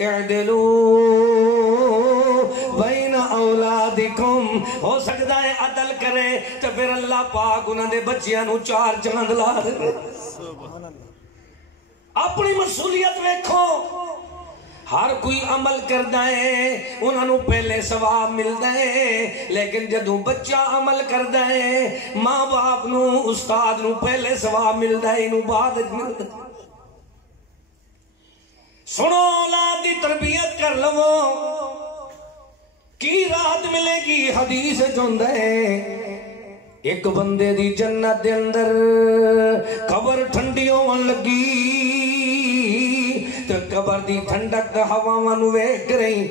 اعدلو بین اولادکم، ہو سکتا ہے عدل کرے تو پھر اللہ پاک انہوں نے بچیاں نو 4 چاند لا دے۔ اپنی مسئولیت ویکھو، ہر کوئی عمل کردا ہے انہاں نو پہلے ثواب ملدا ہے، لیکن جدوں بچہ عمل کردا ہے ماں باپ نو استاد نو پہلے ثواب ملدا ہے، انہوں بعد ملدا ہے۔ سنو، اولاد دی تربیت کر لو، کی راحت ملے گی؟ حدیث چوندا ہے ایک بندے دی جنت دے اندر قبر ٹھنڈی ہون لگی تو قبر دی ٹھنڈک ہواواں نو ویکھ رہی،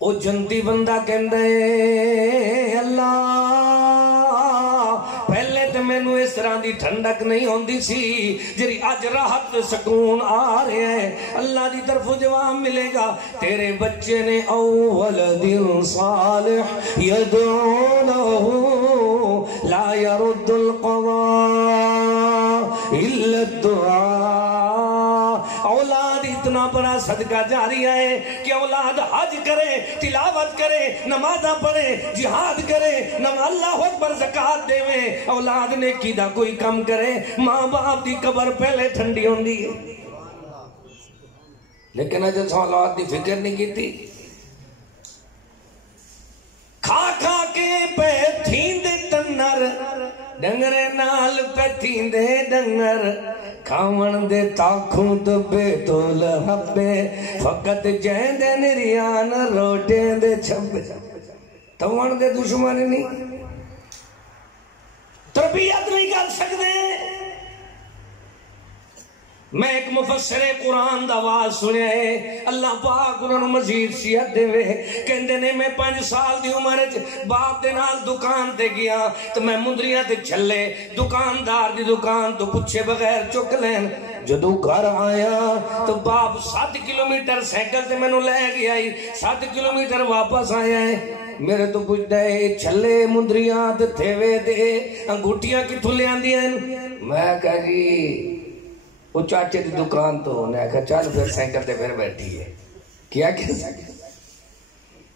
او جنتی بندہ کہندا ہے اللہ پہلے تے مینوں اس طرح دی ٹھنڈک نہیں ہوندی سی جڑی اج راحت سکون آ رہا ہے۔ اللہ دی طرف جواب ملے گا، تیرے بچے نے اول دن صالح یدعونہ لا يرد القضاء الا الدعاء۔ اولاد اتنا بڑا صدقہ جاری ہے کہ اولاد حج کرے، تلاوت کرے، نمازہ پڑھے، جہاد کرے، اللہ اکبر زکاة دے میں، اولاد نے کیدا کوئی کم کرے، ماں باپ دی قبر پہلے ٹھنڈی ہوندی ہے۔ لیکن اجے اولاد دی فکر نہیں کیتی، کھا کھا کے پہ تھیندے تنر، ڈنگرے نال پہ تھیندے ڈنگر، کھاون دے تاکھوں دبے تول حبے، فقط جیندے نریان روٹیں دے چھبے، توان دے دشمن نہیں، تربیت نہیں کر سکتے۔ میں ایک مفسر قرآن دا آواز سنے ہے، اللہ پاک انہوں نے مزید صحت دے وے، کہندے نے میں 5 سال دی عمر باپ دے نال دکان تے گیا تو میں مندریاں تے چھلے دکاندار دی دکان تو پوچھے بغیر چک لین، جدو گھر آیا تو باپ 7 کلومیٹر سائیکل تے میں نو لے گیا، 7 کلومیٹر واپس آیا ہے، میرے تو پوچھتا ہے چھلے مندریاں تے تھیوے دے انگوٹیاں کی تھلے آندی ہیں، میں کہا جی وہ چاچے دی دکان تو نے کہا چل پھر سائیکل تے پھر بیٹھی ہے، کیا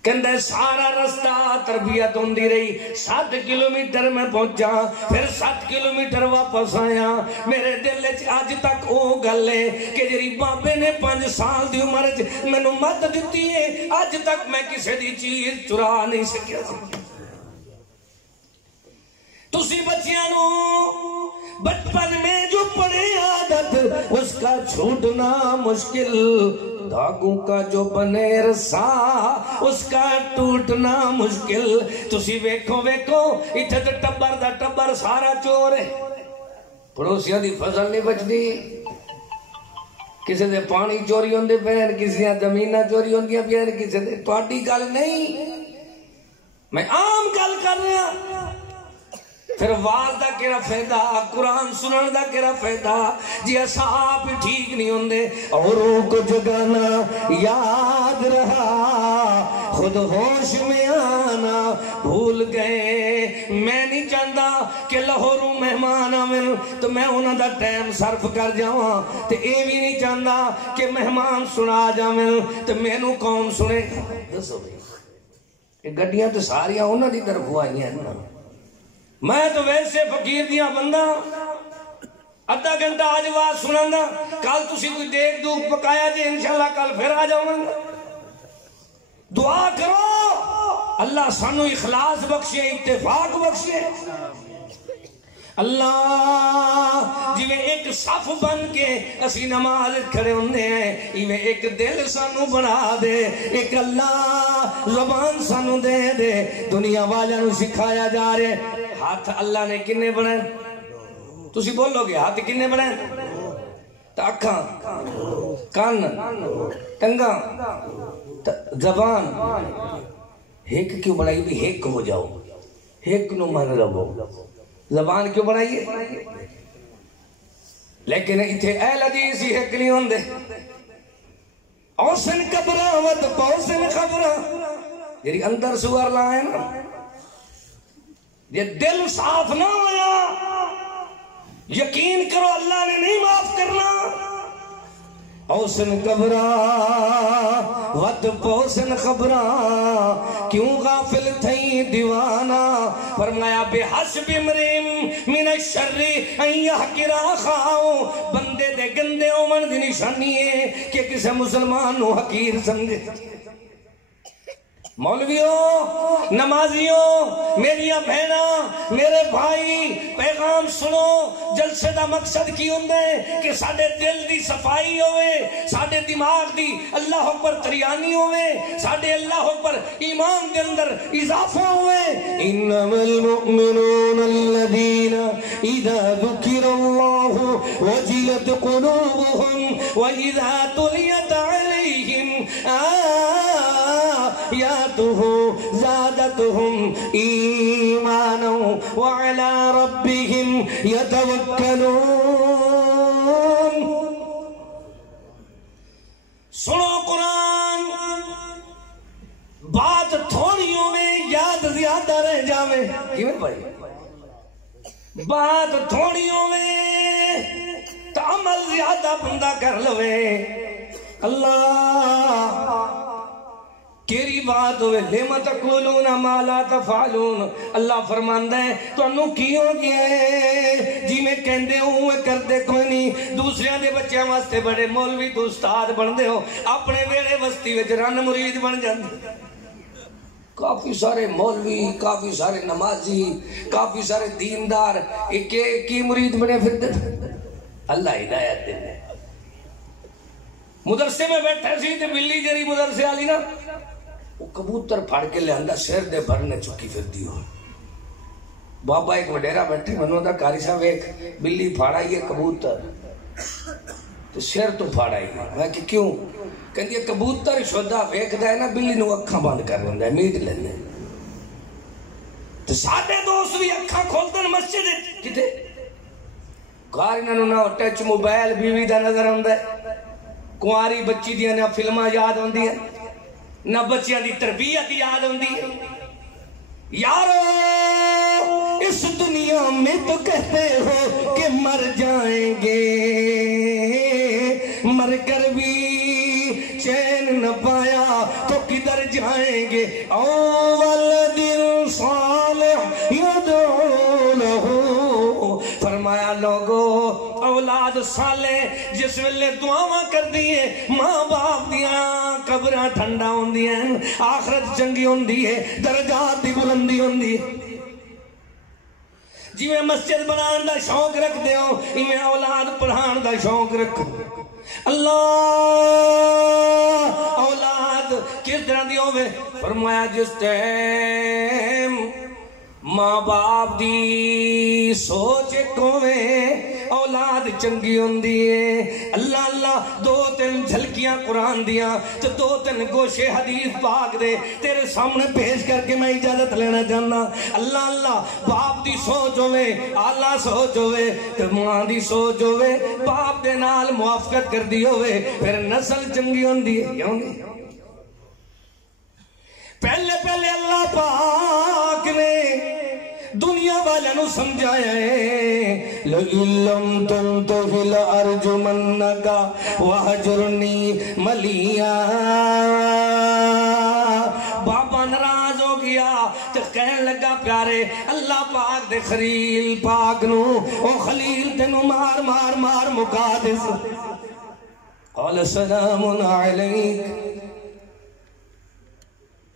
کہندہ سارا رستہ تربیت ہوندی رہی، 7 کلومیٹر میں پہنچا، پھر 7 کلومیٹر واپس آیا، میرے دل آج تک او گلے کہ جری بابے نے 5 سال دی عمر میں نو مت دیتی ہے، آج تک میں کسی دی چیز چرا نہیں سکیا۔ تسی بچیاں نو بچپن میں جو پڑے عادت اس کا چھوٹنا مشکل، دھاگوں کا جو بنے رسا اس کا ٹوٹنا مشکل۔ تسی ویکھو اتھے تے ٹبر دا ٹبر سارا چور ہے، پڑوسیاں دی فضل نہیں بچدی، کسی دے پانی چوری ہوندے پین، کسی دے زمیناں چوری ہوندیاں پین، کسی دے تہاڈی گل نہیں، میں عام گل کر رہا۔ پھر واز دا کیڑا فائدہ، قرآن سنن دا کیڑا فائدہ جی ایسا آپ ٹھیک نہیں ہوندے، اوروں کو جگانا یاد رہا، خود ہوش میں آنا بھول گئے۔ میں نہیں چاہتا کہ لاہوروں مہمان آویں تو میں انہاں دا ٹائم صرف کر جاواں، تے اے بھی نہیں چاہتا کہ مہمان سنا جاویں تو مینوں کون سنے گا؟ دسو بھائی، یہ گڈیاں تو ساریاں انہاں دی طرف آئیاں نا، میں تو ویسے فقیر دیاں بندہ ادھا گھنٹہ آج آواز سنانا، کل تسی کوئی دیکھ دوکھ پکایا جے انشاءاللہ کل پھر آ جاؤں گا۔ دعا کرو اللہ سانو اخلاص بخشے، اتفاق بخشے۔ اللہ جی ایک صف بن کے اسی نماز کھڑے ہوندے ہیں، ایویں ایک دل سانو بنا دے، ایک اللہ زبان سانو دے دے۔ دنیا والے نو سکھایا جا رہے ہاتھ اللہ نے کنے بنائے؟ تسی بولو گے ہاتھ کنے بنائے؟ اکھاں، کان، ٹنگاں، زبان، ایک کیوں بنائی بھی؟ ایک ہو جاؤ، ایک نو من رہو۔ زبان کیوں بنائیے؟ لیکن اتھے اہل حدیث ہی ایک نہیں ہوندے، اوسن کبراوت پوسن خبرہ، یعنی اندر سوار لائے نا، یہ دل صاف نہ ہویا، یقین کرو اللہ نے نہیں معاف کرنا۔ اوسن کبراوت وقت پوسن خبراں کیوں غافل تھیں دیوانہ فرمایا بے حسب امرئ من الشر ان یحقر اخاہ بندے دے گندے ہومن دی نشانی ہے کہ کسے مسلمان نو حقیر سمجھے مولویوں نمازیوں میریاں بہنا میرے بھائی پیغام سنو جلسے دا مقصد کی ہوندے کہ ساڑے دل دی صفائی ہوئے ساڑے دماغ دی اللہ پر تریانی ہوئے ساڑے اللہ پر ایمان دے اندر اضافہ ہوئے انما المؤمنون الذین اذا ذکر اللہ وجلت قلوبهم واذا تلیت علیہم زادتهم ایمانا وعلى ربهم يتوکلون سنو قرآن بات تھوڑیوں میں یاد زیادہ رہ جاوے کیوں بھائی بات تھوڑیوں میں تعمل زیادہ بندہ کر لوے اللہ کیری بات ہوئے لِمَ تَقُولُونَ مَا لَا تَفْعَلُونَ اللہ فرماندہ ہے تو انہوں کی ہو گیا ہے جی میں کہندے ہوئے کردے کوئی نہیں دوسرے دے بچے واسطے بڑے مولوی تو استاد بن دے ہو اپنے ویڑے وستی وچ رن مرید بن جاندے کافی سارے مولوی کافی سارے نمازی کافی سارے دیندار ایک کی مرید بنے پھر دے اللہ ہدایت دے مدرسے میں بیٹھے سی تے بلی جری مدرسے آلی نا وہ کبوتر پھاڑ کے لے آندہ شیر دے بھرنے چکی پھر دیو بابا ایک وڈیرہ بیٹھے منو دا کاری صاحب ایک بلی پھاڑا یہ کبوتر تو شیر تو پھاڑا ہی میں کہ کیوں کہتے یہ کبوتر شدہ ویک دائے نا بلی نو اکھاں بند کر رہا ہے میٹ لینے تو ساڑھے دوست بھی اکھاں کھولتے ہیں مسجد کتے کاری نانو نا ٹچ موبائل بیوی دا نظر آندہ ہے کواری بچی دیا نہ فلمہ یاد ہوندی ہے نہ بچیاں دی تربیت یاد ہوندی ہے یارو اس دنیا میں تو کہتے ہو کہ مر جائیں گے مر کر بھی چین نہ پایا تو کدھر جائیں گے اول دل صالح یدعو لہو فرمایا لوگو اولاد صالح جس ویلے دعاواں کر دیئے ماں باپ دیاں قبراں ٹھنڈا ہوندی ہیں آخرت چنگی ہوندی ہے درجات دی بلندی ہوندی ہے جی میں مسجد بنان دا شوق رکھ دے ہوں میں اولاد پڑھان دا شوق رکھ اللہ اولاد کس طرح دی ہوئے فرمایا جس ٹائم ماں باپ دی سوچ کوئے اولاد چنگی ہوندی ہے اللہ اللہ دو تین جھلکیاں قرآن دیاں تو دو تین گوشے حدیث پاک دے تیرے سامنے پیش کر کے میں اجازت لینا چاہنا اللہ اللہ باپ دی سوچ ہوئے اللہ سوچ ہوئے تو ماں دی سوچ ہوئے باپ دے نال موافقت کر دی ہوئے پھر نسل چنگی ہوندی ہے پہلے پہلے اللہ پاک نے دنیا والے نو سمجھایا ہے لَإِن لَمْ تُنْتَهِ لَأَرْجُمَنَّكَ وَهْجُرْنِي مَلِيًّا بابا ناراض ہو گیا تو کہنے لگا پیارے اللہ پاک دے خلیل پاک نو او خلیل تینو مار مار مار مکا دے قال سلام علیک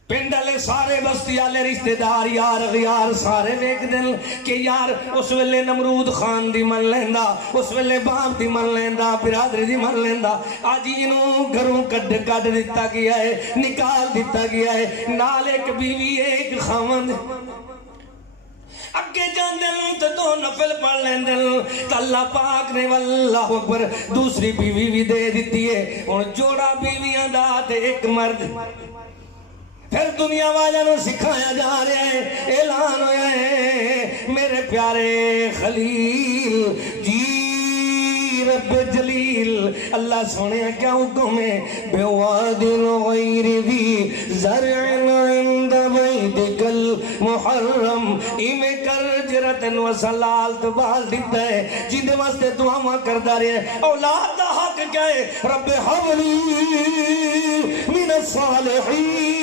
پنڈالے سارے بستی آلے رشتہ دار یار غیار سارے ویک دل کہ یار اس ویلے نمرود خان دی من لیندہ اس ویلے باپ دی من لیندہ برادری دی من لیندہ آجی انہوں گھروں کڈ دیتا گیا ہے نکال دیتا گیا ہے نال ایک بیوی ایک خامد اگے جان دل تو دو نفل پڑھ لیں دل تو اللہ پاک نے واللہ اکبر دوسری بیوی بھی دے دیتی ہے اور جوڑا بیویاں داد ایک مرد پھر دنیا والے نو سکھایا جا رہے ہیں اعلان ہویا ہے میرے پیارے خلیل جی رب جلیل اللہ سونے کیا حکم ہے بوادن غیر ذی زرع عند بیتک المحرم ایمیں کر جرتن و سلالت بال دیتا ہے جن واسطے دعاواں کردہ رہے ہیں اولاد دا حق کیا ہے رب حولی من الصالحین